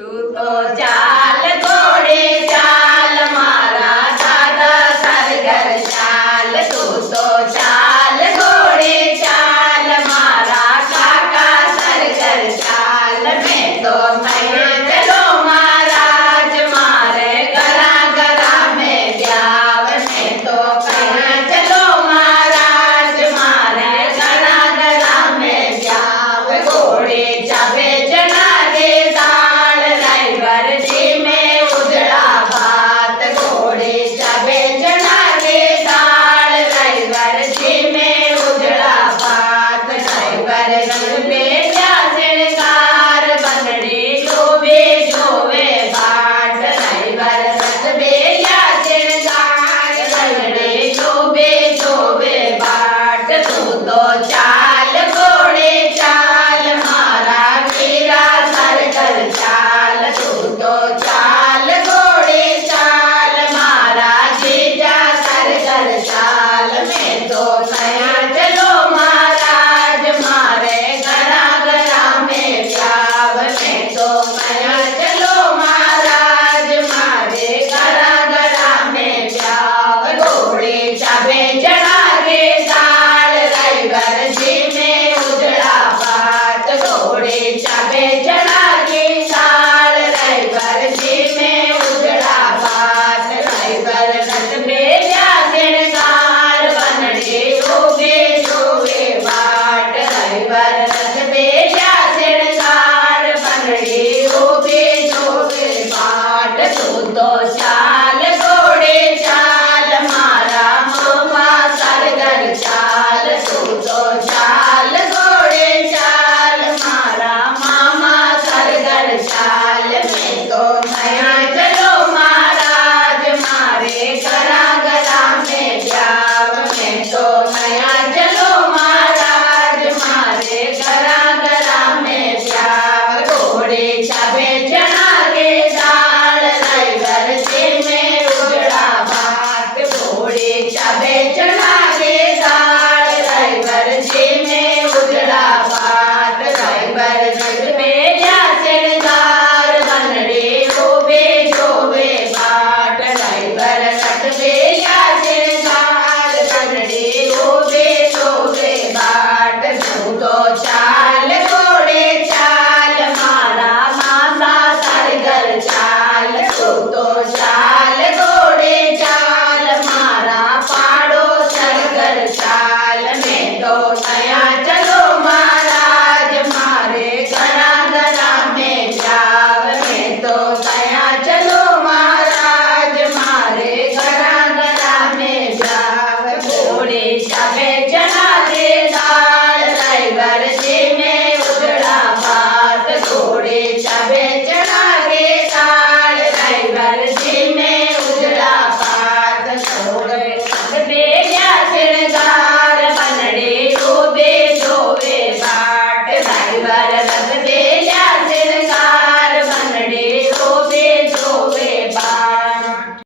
તું તો ચાલ ઘોડે ચાલ મારા દાદા સરગર ચાલ તું તો ચાલ ઘોડે ચાલ મારા કાકા સરગર ચાલ મેં તો થયા ચલો મહારાજ મારે ગરા ગરા મેં જાવ મેં તો થયા ચલો મહારાજ મારે ગરા ગરા મેં જાવ ઘોડે ચાવે ચણા રે દાળ રાયગર જી મેં ઉજળા ભાત ઘોડે ચાવે ચણા રે દાળ રાયગર જી મેં ઉજળા ભાત રાયગર રંગ બેજા શણગાર બંગડી જોવે જોવે ભાટ રાયગર રંગ બેજા શણગાર બંગડી જોવે જોવે ભાટ તું તો ચાલ ઘોડે ચાલ મારા વીરા સરગર ચાલ તું તો ચાલ ઘોડે ચાલ મારા જીજા સરગર ચાલ મેં તો થયા ચલો મહારાજ મારે ગરા ગરા મેં પ્યાવ મેં તો થયા ચલો મહારાજ મારે ગરા ગરા મેં પ્યાવ ઘોડે ચાવે ચણા રે દાળ રાયગર જી મેં ઉજળા ભાત ઘોડે ચાવે ચણા રે દાળ રાયગર જી મેં ઉજળા ભાત રાયગર રત બેજા શણગાર બંગડી જોવે જોવે વાટ રાયગર રત બેજા શણગાર બંગડી જોવે જોવે વાટ તું તો ચાલ ઘોડે ચાલ મારા મામા સરગર ચાલ તું તો ચાલ ઘોડે ચાલ મારા મામા સરગર ચાલ મેં તો થયા ચલો મહારાજ મારે ગરા ગરા મેં જાવ મેં તો થયા ચલો મહારાજ મારે ગરા ગરા મેં જાવ ઘોડે ચાવે ચણા રે દાળ રાયગર જી મેં ઉજળા ભાત ઘોડે ચાવે ચણા રે દાળ રાયગર જી મેં ઉજળા ભાત રાયગર રંગ બેજા શણગાર બંગડી જોવે જોવે ભાટ રાયગર રંગ બેજા શણગાર બંગડી જોવે જોવે ભાટ તું તો ચાલ ઘોડે ચાલ મારા માસા સરગર ચાલ તું તો ચાલ ઘોડે ચાલ મારા પાડો સરગર ચાલ મેં તો થયા ચલો મહારાજ મારે ગરા ગરા મેં જાવ મેં તો થયા ચલો મહારાજ મારે ગરા ગરા મેં જાવ ઘોડે ચાવે ચણા